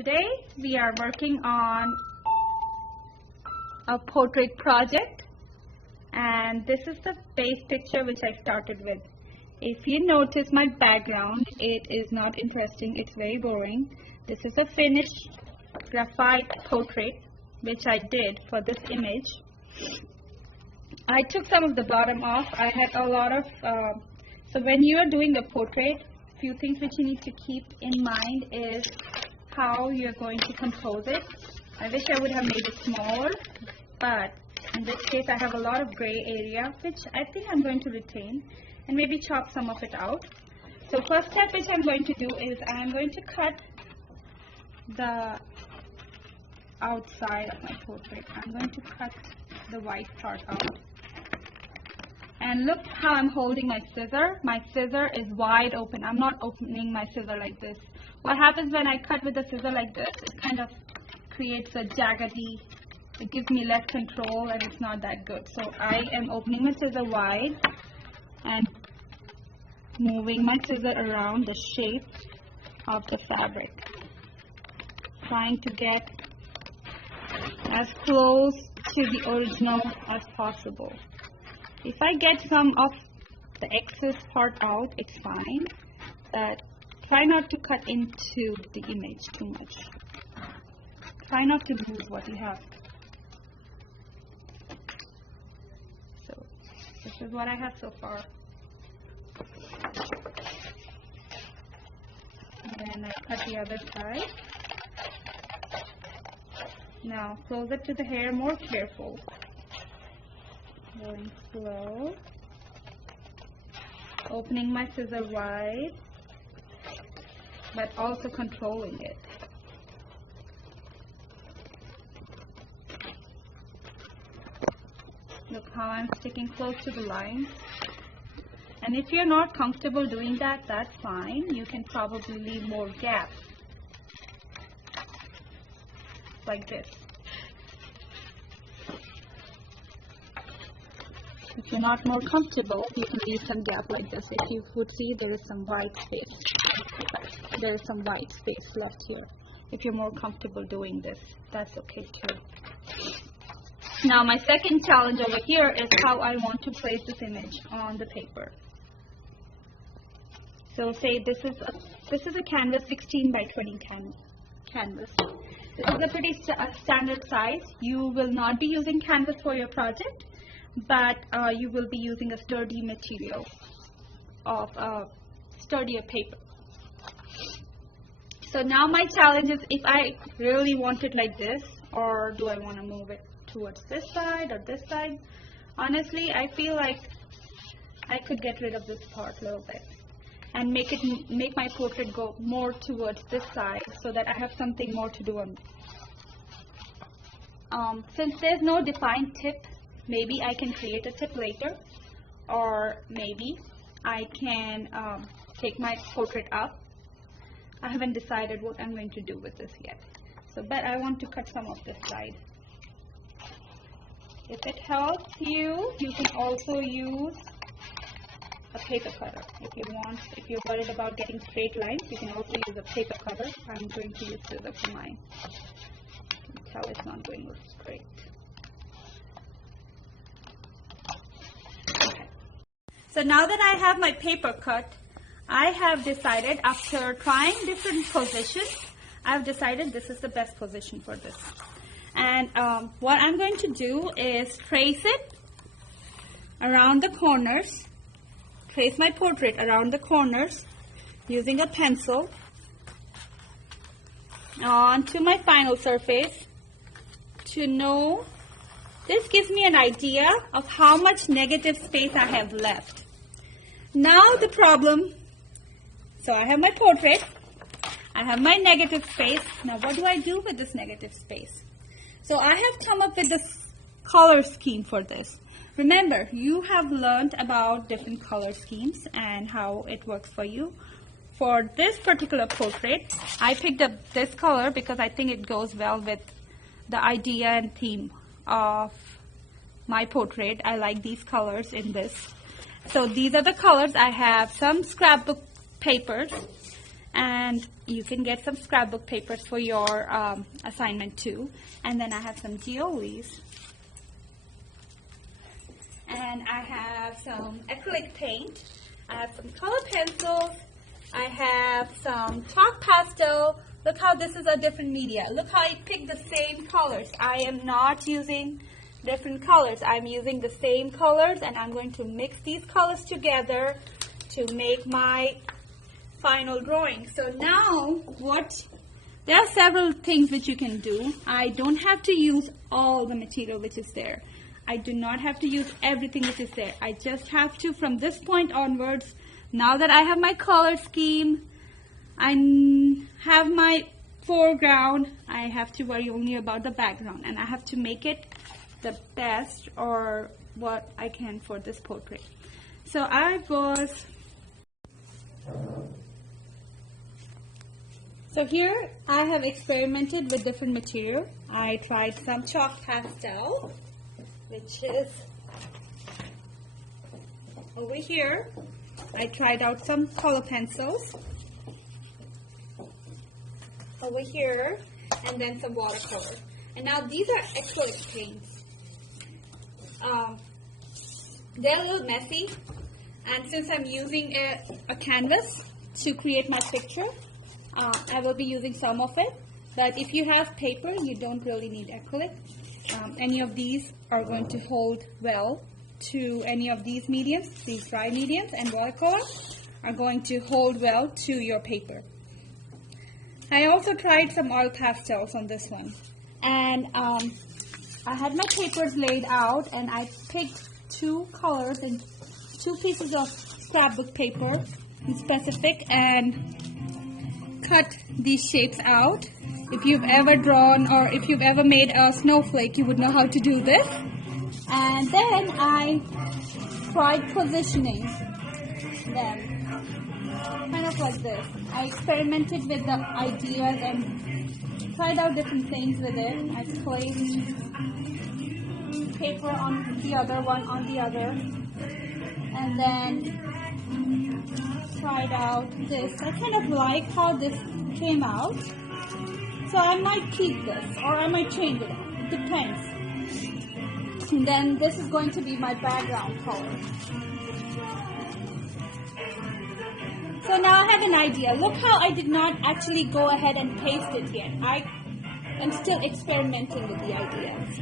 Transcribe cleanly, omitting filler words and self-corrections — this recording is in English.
Today we are working on a portrait project, and this is the base picture which I started with. If you notice my background, it is not interesting, it's very boring. This is a finished graphite portrait which I did for this image. I took some of the bottom off. I had a lot of so when you are doing a portrait, few things which you need to keep in mind is how you're going to compose it. I wish I would have made it smaller, but in this case I have a lot of gray area which I think I'm going to retain and maybe chop some of it out. So first step which I'm going to do is I'm going to cut the outside of my portrait. I'm going to cut the white part out. And look how I'm holding my scissor. My scissor is wide open. I'm not opening my scissor like this. What happens when I cut with the scissor like this, it kind of creates a jaggedy, it gives me less control and it's not that good. So I am opening my scissor wide and moving my scissor around the shape of the fabric, trying to get as close to the original as possible. If I get some of the excess part out, it's fine, but try not to cut into the image too much. Try not to lose what you have. So this is what I have so far. And then I cut the other side. Now close it to the hair, more careful. Going slow. Opening my scissor wide, but also controlling it. Look how I'm sticking close to the lines. And if you're not comfortable doing that, that's fine. You can probably leave more gaps. Like this. If you're not more comfortable, you can leave some gap like this. If you would see, there is some white space. There is some white space left here. If you're more comfortable doing this, that's okay too. Now my second challenge over here is how I want to place this image on the paper. So say this is a canvas 16 by 20 canvas. This is a pretty standard size. You will not be using canvas for your project, but you will be using a sturdy material of sturdier paper. So now my challenge is, if I really want it like this, or do I want to move it towards this side or this side? Honestly, I feel like I could get rid of this part a little bit and make my portrait go more towards this side so that I have something more to do on. Since there's no defined tip, maybe I can create a tip later, or maybe I can take my portrait up. I haven't decided what I'm going to do with this yet. So, but I want to cut some of this side. If it helps you, you can also use a paper cutter. If you're worried about getting straight lines, you can also use a paper cutter. I'm going to use scissors for mine. You can tell it's not going straight. So now that I have my paper cut, I have decided, after trying different positions, I've decided this is the best position for this. And what I'm going to do is trace it around the corners, trace my portrait around the corners using a pencil onto my final surface to know. This gives me an idea of how much negative space I have left. Now the problem, so I have my portrait, I have my negative space. Now what do I do with this negative space? So I have come up with this color scheme for this. Remember, you have learned about different color schemes and how it works for you. For this particular portrait, I picked up this color because I think it goes well with the idea and theme of my portrait. I like these colors in this. So these are the colors. I have some scrapbook papers, and you can get some scrapbook papers for your assignment too. And then I have some GOEs. And I have some acrylic paint. I have some color pencils. I have some chalk pastel. Look how this is a different media. Look how I picked the same colors. I am not using different colors. I'm using the same colors, and I'm going to mix these colors together to make my final drawing. So now there are several things which you can do. I don't have to use all the material which is there. I do not have to use everything which is there. I just have to, from this point onwards, now that I have my color scheme, I have my foreground, I have to worry only about the background, and I have to make it the best or what I can for this portrait. So here I have experimented with different material. I tried some chalk pastel, which is over here. I tried out some color pencils over here, and then some watercolor. And now these are acrylic paints. They're a little messy, and since I'm using a canvas to create my picture, I will be using some of it. But if you have paper, you don't really need acrylic. Any of these are going to hold well to any of these mediums. These dry mediums and watercolor are going to hold well to your paper. I also tried some oil pastels on this one. And I had my papers laid out, and I picked two colors and two pieces of scrapbook paper in specific and cut these shapes out. If you've ever drawn or if you've ever made a snowflake, you would know how to do this. And then I tried positioning them, kind of like this. I experimented with the ideas and tried out different things with it. I placed paper on the other one on the other, and then tried out this. I kind of like how this came out. So I might keep this, or I might change it. It depends. And then this is going to be my background color. So now I have an idea. Look how I did not actually go ahead and paste it yet. I am still experimenting with the ideas.